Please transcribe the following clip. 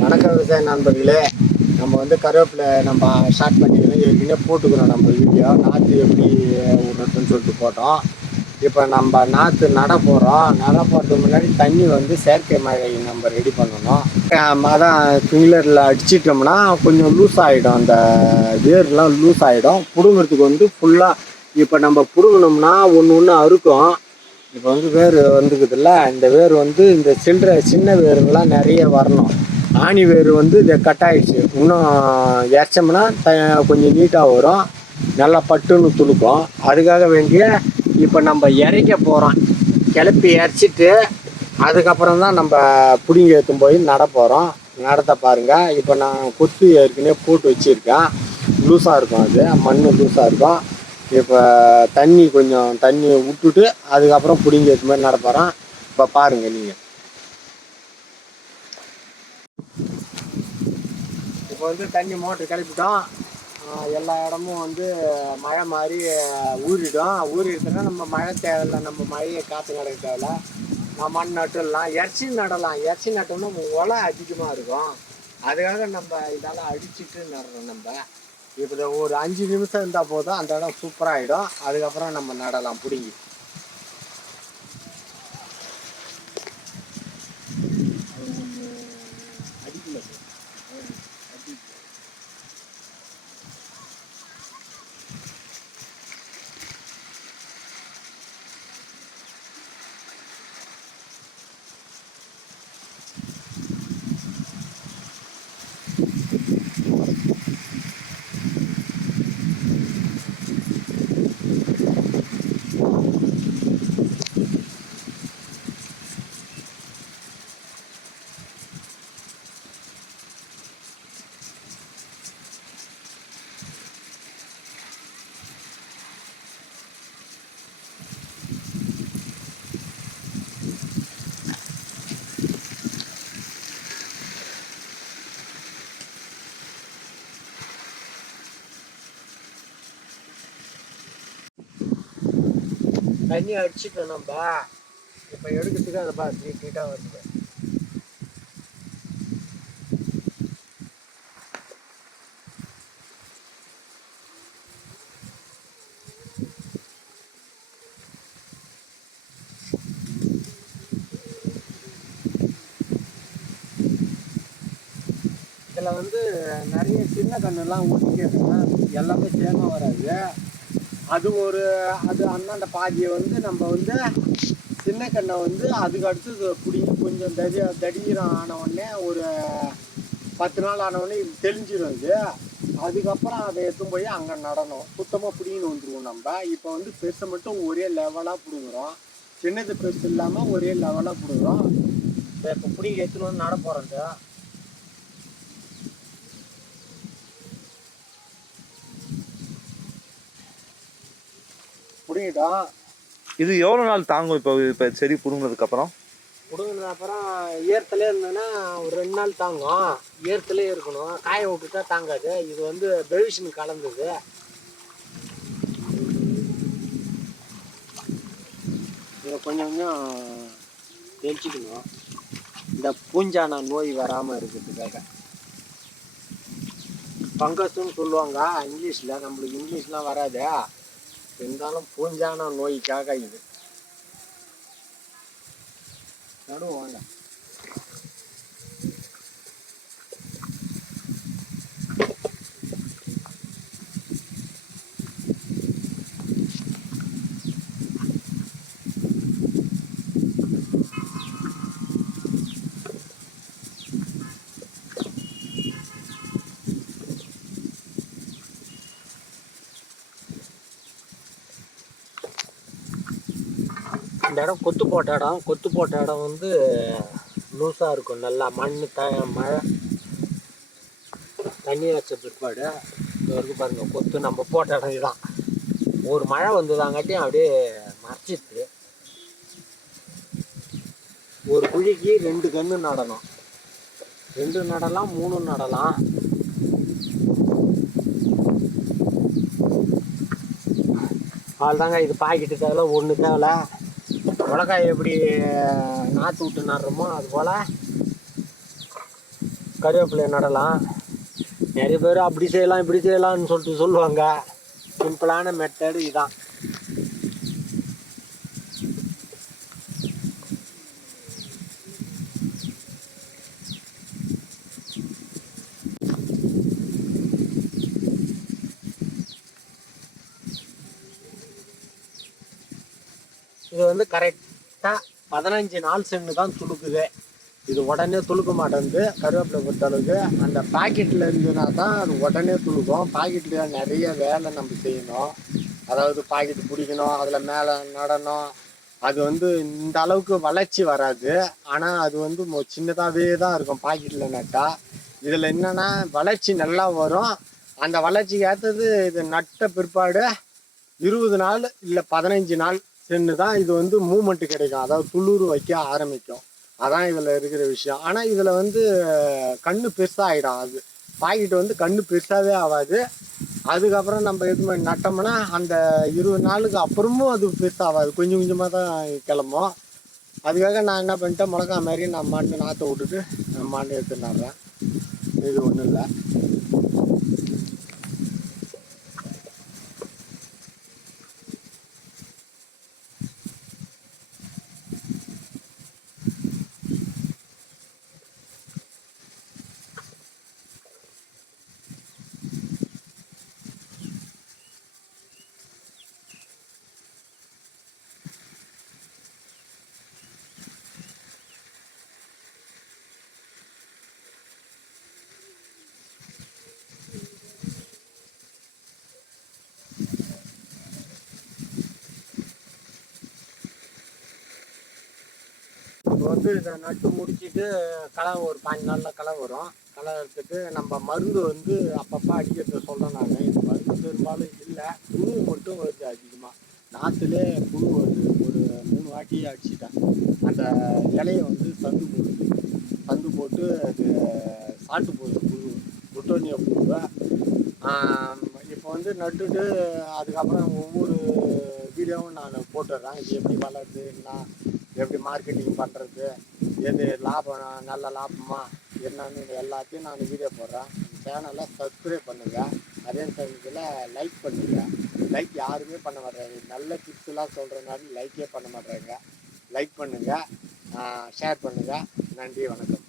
வணக்கம் விவசாய நண்பர்களே. நம்ம வந்து கருவேப்பிலை நம்ம ஸ்டார்ட் பண்ணிக்கிறோம். ஏற்கனவே போட்டுக்கிறோம் நம்ம வீடியோ. நாற்று எப்படி விடுறதுன்னு சொல்லிட்டு போட்டோம். இப்போ நம்ம நாற்று நட போகிறதுக்கு முன்னாடி தண்ணி வந்து செயற்கை மழை நம்ம ரெடி பண்ணணும். அதான் ஸ்ப்ரிங்க்லரில் அடிச்சிட்டோம்னா கொஞ்சம் லூஸ் ஆகிடும், அந்த வேர்லாம் லூஸ் ஆகிடும். பிடுங்கிறதுக்கு வந்து ஃபுல்லாக இப்போ நம்ம பிடுங்கணும்னா ஒன்று ஒன்று அறுக்கும். இப்போ வந்து வேர் வந்துக்குதுல்ல, இந்த வேர் வந்து இந்த சின்ன வேருங்களாம் நிறைய வரணும். ஆணி வேர் வந்து இதை கட் ஆகிடுச்சு. இன்னும் இறச்சோம்னா கொஞ்சம் நீட்டாக வரும், நல்லா பட்டுன்னு துளுக்கும். அதுக்காக வேண்டிய இப்போ நம்ம இறைக்க போகிறோம். கிளப்பி இறச்சிட்டு அதுக்கப்புறம் தான் நம்ம பிடிங்கி எடுத்துன்னு போய் நட போகிறோம். நடத்த பாருங்கள். இப்போ நான் கொத்து ஏற்கனவே போட்டு வச்சுருக்கேன். லூஸாக இருக்கும், அது மண் லூஸாக இருக்கும். இப்போ தண்ணி விட்டுட்டு அதுக்கப்புறம் பிடிங்கி எடுத்து மாதிரி நட போகிறோம். இப்போ பாருங்கள் நீங்கள். இப்போ வந்து தண்ணி மோட்டர் கிளப்பிட்டோம். எல்லா இடமும் வந்து மழை மாதிரி ஊறிடுதுன்னா நம்ம மழை தேவையில்லை, நம்ம மழையை காற்று நடக்க தேவையில்ல. மண் நட்டுடலாம், இறச்சி நடலாம். இறச்சி நட்டோம்னா உலை அதிகமாக இருக்கும். அதுக்காக நம்ம இதெல்லாம் அடிச்சுட்டு நடணும். நம்ம இப்போ ஒரு 5 நிமிஷம் இருந்தால் போதும், அந்த இடம் சூப்பராகிடும். அதுக்கப்புறம் நம்ம நடலாம் பிடிங்கி. தண்ணி அடிச்சுட்டோம் நம்ம. இப்போ எடுக்கிறதுக்கு அதை பார்த்து நீட்டாக வருது. இதில் வந்து நிறைய சின்ன கண்ணுலாம் ஊற்றிக்கிறதுனா எல்லாமே சேமாக வராது. அது அண்ணாண்ட பாதியை வந்து நம்ம வந்து சின்ன கண்ணை வந்து அதுக்கு அடுத்து பிடிங்கி கொஞ்சம் தடிகீரம் ஆன உடனே ஒரு 10 நாள் ஆனவுடனே இது தெளிஞ்சிடும். இது அதுக்கப்புறம் அதை எடுத்துன்னு போய் அங்கே நடணும். சுத்தமாக பிடிங்கின்னு வந்துடுவோம். நம்ம இப்போ வந்து பெருசை மட்டும் ஒரே லெவலாக பிடுங்குறோம், சின்னது பெருசு இல்லாமல் ஒரே லெவலாக பிடுங்குறோம். இப்போ பிடிங்கி எடுத்துன்னு வந்து நட போகிறோம். பிடிங்கிட்டோம். இது எவ்வளோ நாள் தாங்கும்? இப்போ செடி பிடுங்கினதுக்கு அப்புறம் ஈரத்துலேயே இருந்ததுன்னா ஒரு 2 நாள் தாங்கும். ஈரத்துலேயே இருக்கணும், காய விட்டுட்டா தாங்காது. இது வந்து பெவிஷன் கலந்தது. இதை கொஞ்சம் கொஞ்சம் தெளிச்சிக்கணும், இந்த பூஞ்சான நோய் வராமல் இருக்கிறதுக்காக. ஃபங்கஸ்ன்னு சொல்லுவாங்க இங்கிலீஷில், நம்மளுக்கு இங்கிலீஷ்லாம் வராது. இருந்தாலும் பூஞ்சான நோய்க்காக இது நடுவாங்க. இந்த இடம் கொத்து போட்ட இடம் வந்து லூஸாக இருக்கும். நல்லா மண் மழை தண்ணி வச்ச பிற்பாடு வரைக்கும் பாருங்கள். கொத்து நம்ம போட்ட இடம் இதுதான். ஒரு மழை வந்ததாங்காட்டியும் அப்படியே மறைச்சிட்டு ஒரு குழிக்கு 2 கன்று நடணும். 2 நடலாம், 3 நடலாம். அவ்வளோதாங்க. இது பாக்கெட்டு தேவையில்ல, ஒன்று தேவையில்ல. மிளகாய் எப்படி நாற்று விட்டு நடுறோமோ அது போல் கருவேப்பிலை நடலாம். நிறைய பேர் அப்படி செய்யலாம் இப்படி செய்யலாம்னு சொல்லிட்டு சொல்லுவாங்க. சிம்பிளான மெத்தடு இதான். இது வந்து கரெக்டாக 15 நாள் சென்று தான் துளுக்குது. இது உடனே துளுக்க மாட்டேங்குது. கருவேப்பிலை பொறுத்தளவுக்கு அந்த பாக்கெட்டில் இருந்ததுனா தான் அது உடனே துளுக்கும். பாக்கெட்டில் நிறைய வேலை நம்ம செய்யணும். அதாவது பாக்கெட்டு பிடிக்கணும், அதில் மேலே நடணும். அது வந்து இந்த அளவுக்கு வளர்ச்சி வராது. ஆனால் அது வந்து சின்னதாகவே தான் இருக்கும் பாக்கெட்டில் நட்டால். இதில் என்னென்னா வளர்ச்சி நல்லா வரும். அந்த வளர்ச்சிக்கு ஏற்றது இது நட்ட பிற்பாடு 20 நாள் இல்லை 15 நாள் சென்று தான் இது வந்து மூமெண்ட்டு கிடைக்கும். அதாவது துளிர் வைக்க ஆரம்பிக்கும். அதான் இதில் இருக்கிற விஷயம். ஆனால் இதில் வந்து கண்ணு பெருசாக ஆகிடும். அது பாக்கெட்டு வந்து கண்ணு பெருசாகவே ஆகாது. அதுக்கப்புறம் நம்ம இது மாதிரி நட்டோம்னா அந்த 20 நாளுக்கு அப்புறமும் அது பெருசாகாது. கொஞ்சம் கொஞ்சமாக தான் கிளம்பும். அதுக்காக நான் என்ன பண்ணிட்டேன், மிளகா மாதிரி நான் மாட்டு நாற்றை விட்டுட்டு நான் மாட்டு எடுத்து நடுறேன். இது ஒன்றும் இல்லை. இப்போ வந்து இதை நட்டு முடிச்சுட்டு களை ஒரு 15 நாளில் களை வரும். களை எடுத்துட்டு நம்ம மருந்து வந்து அப்பப்போ அடிக்கிறத சொல்கிறேன். நான் இந்த மருந்து பெரும்பாலும் இல்லை, புழு மட்டும் வருது அதிகமாக. நாற்றுலே புழு வருது. ஒரு 3 வாட்டி அடிச்சிட்டேன். அந்த இலையை வந்து சந்து போட்டு அது சாப்பிட்டு போகுது புழு, புட்டோனியா புழுவை. இப்போ வந்து நட்டுட்டு அதுக்கப்புறம் ஒவ்வொரு வீடியோவும் நான் போட்டுடுறேன். இது எப்படி வளருது, என்ன எப்படி மார்க்கெட்டிங் பண்ணுறது, எது லாபம், நல்ல லாபமா என்னன்னு எல்லாத்தையும் நான் வீடியோ போடுறேன். சேனலை சப்ஸ்கிரைப் பண்ணுங்கள். அதே சமயத்தில் லைக் பண்ணுங்கள். லைக் யாருமே பண்ண மாட்டேறாங்க. நல்ல டிப்ஸ்லாம் சொல்கிறனால லைக்கே பண்ண மாட்டேறாங்க. லைக் பண்ணுங்கள், ஷேர் பண்ணுங்கள். நன்றி, வணக்கம்.